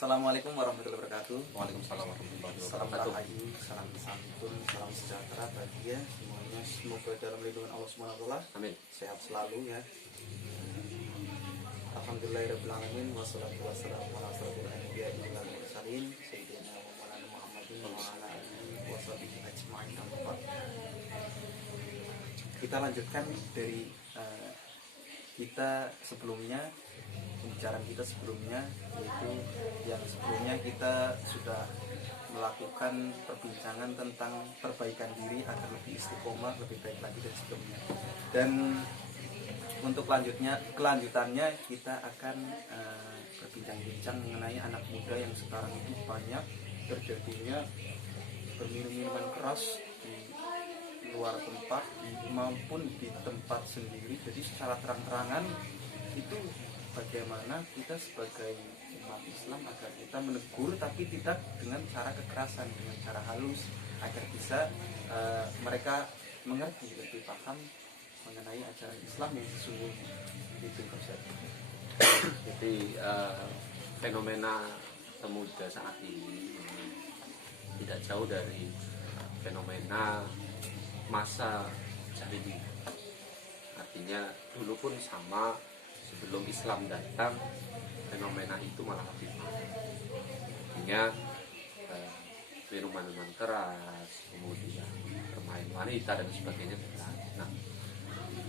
Assalamualaikum warahmatullahi wabarakatuh. Waalaikumsalam warahmatullahi Salam wabarakatuh. rahayu, salam santun, salam sejahtera bahagia semuanya. Semoga dalam lindungan Allah SWT Amin. sehat selalu ya. Alhamdulillahirabbil alamin wassalatu wassalamu ala asyrofil anbiya'i wal mursalin sayyidina wa maulana Muhammadin wa ala alihi washabihi ajmain. Kita lanjutkan dari kita sebelumnya, pembicaraan kita sebelumnya, yaitu yang sebelumnya kita sudah melakukan perbincangan tentang perbaikan diri agar lebih istiqomah, lebih baik lagi dari sebelumnya. Dan untuk kelanjutannya kita akan berbincang-bincang mengenai anak muda yang sekarang itu banyak terjadinya berminum-minuman keras di luar tempat maupun di tempat sendiri. Jadi secara terang-terangan itu bagaimana kita sebagai umat Islam agar kita menegur, tapi tidak dengan cara kekerasan, dengan cara halus, agar bisa mereka mengerti, lebih paham mengenai ajaran Islam yang sesungguhnya. Itu Ustaz. Jadi fenomena pemuda saat ini tidak jauh dari fenomena masa jahiliyah. Artinya dulu pun sama, sebelum Islam datang fenomena itu malah lebih parah. Artinya minuman keras, kemudian bermain wanita dan sebagainya. Nah,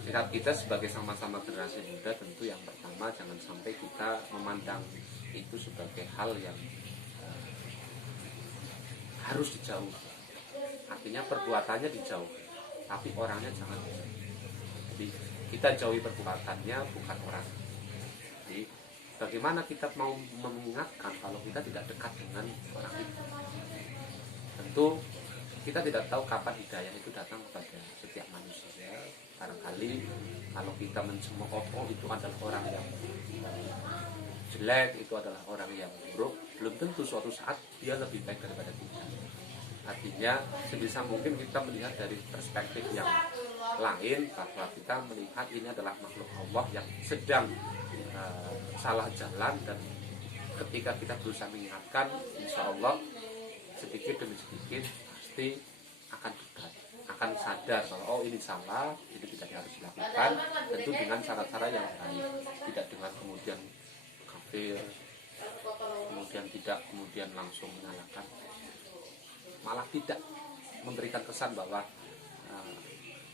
sikap kita sebagai sama-sama generasi muda tentu yang pertama jangan sampai kita memandang itu sebagai hal yang harus dijauhi. Artinya perbuatannya dijauhi, tapi orangnya jangan dijauhi. Jadi kita jauhi perbuatannya, bukan orang. Jadi bagaimana kita mau mengingatkan kalau kita tidak dekat dengan orang itu? Tentu kita tidak tahu kapan hidayah itu datang kepada setiap manusia. Barangkali kalau kita mencemooh itu adalah orang yang jelek, itu adalah orang yang buruk, belum tentu suatu saat dia lebih baik daripada kita. Artinya sebisa mungkin kita melihat dari perspektif yang lain, bahwa kita melihat ini adalah makhluk Allah yang sedang salah jalan, dan ketika kita berusaha mengingatkan, insya Allah sedikit demi sedikit pasti akan dekat, akan sadar kalau oh ini salah, ini tidak harus dilakukan. Tentu dengan cara-cara yang baik, tidak dengan kemudian kafir, kemudian langsung menyalahkan, malah tidak memberikan kesan bahwa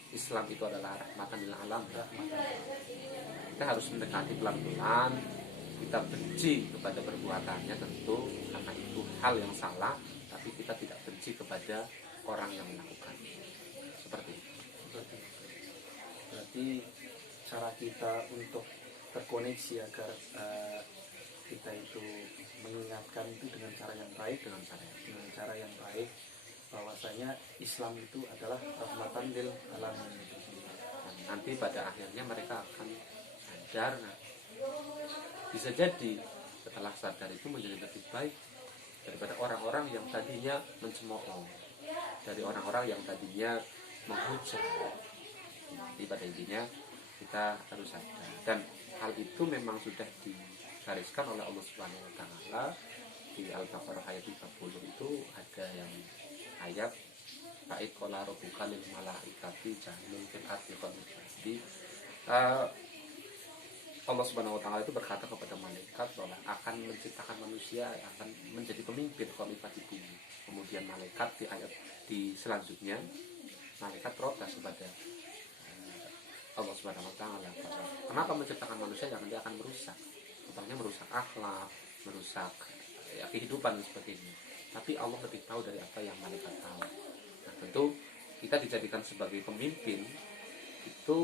Islam itu adalah rahmatan lil alamin. Kita harus mendekati pelan-pelan, kita benci kepada perbuatannya tentu karena itu hal yang salah, tapi kita tidak benci kepada orang yang melakukan. Seperti itu. Berarti cara kita untuk terkoneksi agar kita itu mengingatkan itu dengan cara yang baik, dengan cara yang baik, bahwasanya Islam itu adalah rahmatan lil alamin. Dan nanti pada akhirnya mereka akan sadar. Nah, bisa jadi setelah sadar itu menjadi lebih baik daripada orang-orang yang tadinya mencemooh, dari orang-orang yang tadinya menghujat. Jadi pada intinya kita harus sadar, dan hal itu memang sudah digariskan oleh Allah Subhanahu wa taala di Al-Baqarah ayat 30 itu ada yang ayat bait qala rabbuka lil malaikati ja'alun fil ardi khalifah. Jadi Allah Subhanahu wa taala itu berkata kepada malaikat bahwa akan menciptakan manusia yang akan menjadi pemimpin khalifah di bumi. Kemudian malaikat di ayat di selanjutnya malaikat protes kepada Allah Subhanahu wa taala, kenapa menciptakan manusia yang nanti akan merusak, contohnya merusak akhlak, merusak kehidupan dan sebagainya. Tapi Allah lebih tahu dari apa yang malaikat tahu. Nah, tentu kita dijadikan sebagai pemimpin itu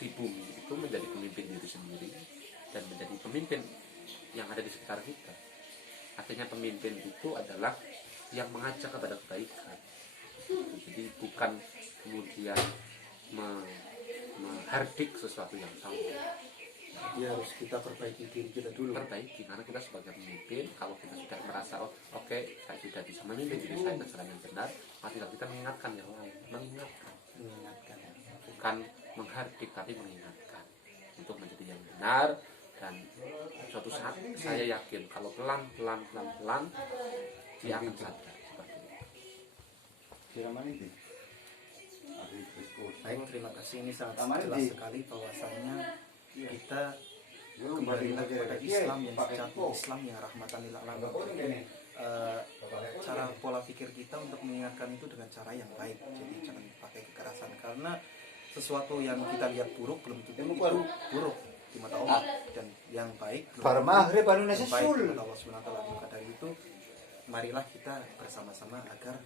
di bumi, itu menjadi pemimpin diri sendiri dan menjadi pemimpin yang ada di sekitar kita. Artinya pemimpin itu adalah yang mengajak kepada kebaikan. Jadi bukan kemudian menghardik sesuatu yang salah. Dia harus kita perbaiki diri kita dulu. Perbaiki, karena kita sebagai pemimpin, kalau kita sudah merasa oke, saya sudah bisa memimpin diri saya dengan cara yang benar, maka kita mengingatkan yang lain, mengingatkan, bukan menghardik tapi mengingatkan untuk menjadi yang benar, dan suatu saat saya yakin kalau pelan dia akan sadar seperti itu. Baik, terima kasih. Ini sangat jelas sekali bahwasanya kita kembalilah kepada Islam yang sejati, Islam yang rahmatan lil alamin. Cara pola pikir kita untuk mengingatkan itu dengan cara yang baik. Jadi jangan pakai kekerasan, karena sesuatu yang kita lihat buruk belum tentu itu buruk di mata Allah, dan yang baik belum tentu maghrib anu yang nasi baik sul. di mata Allah Subhanahu wa taala. Maka dari itu marilah kita bersama-sama agar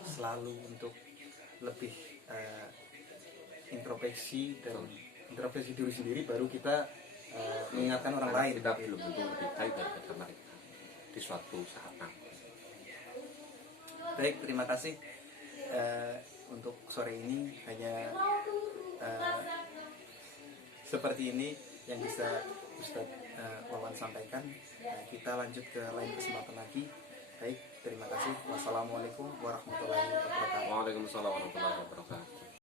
selalu untuk lebih introspeksi diri sendiri, baru kita mengingatkan orang lain. Kita belum tentu lebih baik daripada mereka di suatu saat nanti. Baik, terima kasih. Untuk sore ini hanya seperti ini yang bisa Ustadz Wawan sampaikan. Kita lanjut ke lain kesempatan lagi. Baik, terima kasih. Wassalamualaikum warahmatullahi wabarakatuh. Waalaikumsalam warahmatullahi wabarakatuh.